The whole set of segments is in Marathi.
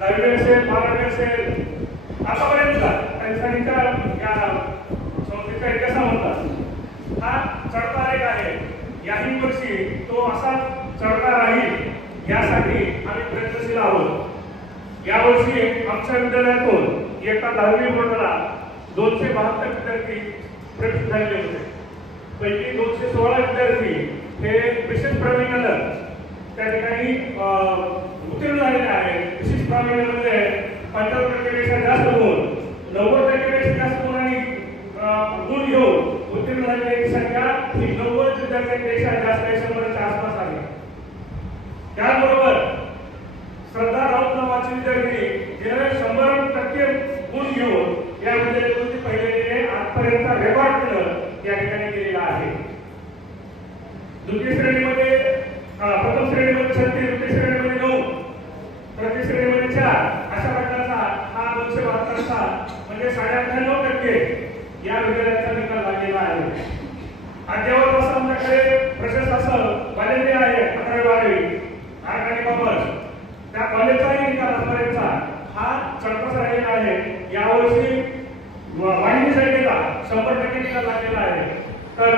10वी असेल 12वी असेल आतापर्यंतचा त्यांच्या या संस्थेच्या इतिहासामधला हा चढता रेख आहे। याही वर्षी तो असा चढता राहील यासाठी आम्ही प्रयत्नशील आहोत। यावर्षी आमच्या विद्यालयातून इयत्ता 10वी बोर्डाला 272 विद्यार्थी प्रवेश झालेले होते। पैकी 216 विद्यार्थी हे विशेष प्रावीण्यानं त्या ठिकाणी उत्तीर्ण झालेले आहेत। विशेष प्रावीण्यामध्ये 75% पेक्षा जास्त गुण, 90% पेक्षा जास्त गुण आणि गुण घेऊन उत्तीर्ण झालेली संख्या ही 90 विद्यार्थ्यांपेक्षा जास्त 100च्या आसपास आहे। त्याचबरोबर श्रद्धा राऊत नावाची विद्यार्थी जिने 100% गुण घेऊन या विद्यालयातून पहिले आजपर्यंत रेकॉर्ड केलं या ठिकाणी केलेला आहे। द्वितीय श्रेणीमध्ये प्रथम श्रेणीमध्ये 36, द्वितीय श्रेणीमध्ये 9, तृतीय श्रेणीमध्ये 4 अशा प्रकारचा हा 272चा म्हणजे 98% या विद्यालयाचा निकाल लागलेला आहे। अद्यावत असं आमच्याकडे प्रशासनाचं कॉलेज आहे 11वी 12वी आर्ट आणि कॉमर्स त्या कॉलेजचाही निकाल आजपर्यंतचा हा चढताच राहिलेला आहे। यावर्षी वाणिज्य शाखेचा 100% निकाल लागलेला आहे, तर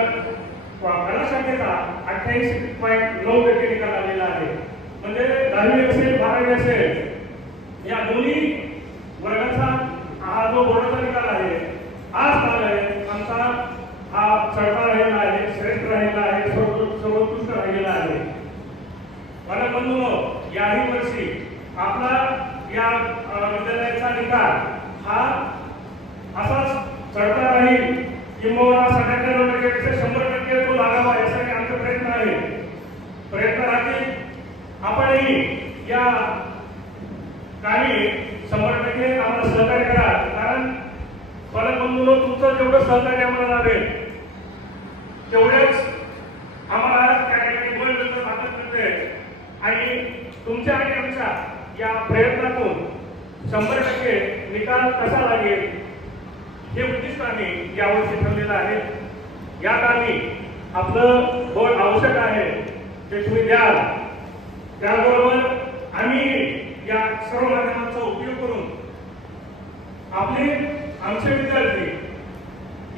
कला शाखेचा 88.9% निकाल लागलेला आहे। म्हणजे 10वी असेल 12वी असेल या दोन्ही वर्गाचा हा जो बोर्डाचा निकाल आहे आज आमचा हा चढता राहिलेला आहे, श्रेष्ठ राहिलेला आहे, सर्वोत्कृष्ट राहिलेला आहे। मला बंधूंनो, याही वर्षी आपला या विद्यालयाचा निकाल हा असाच चढता राहील किंवा 97% 100% तो लागावा यासाठी आमचा प्रयत्न आहे। प्रयत्न राहतील, आपणही या कामी 100% आम्हाला सहकार्य करा। कारण पालक बंधूंनो, तुमचं जेवढं सहकार्य आम्हाला लाभेल तेवढेच आम्हाला त्या ठिकाणी बळ मिळतं, ताकद मिळते आणि तुमच्या आणि आमच्या या प्रयत्नातून 100% निकाल कसा लागेल हे उद्दिष्ट आम्ही यावर्षी ठरलेलं आहे। या कामी आपलं बळ आवश्यक आहे ते तुम्ही द्याल। त्याबरोबर आम्ही या सर्व माध्यमांचा उपयोग करून आमचे विद्यार्थी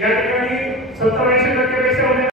या ठिकाणी 70-80% पेक्षा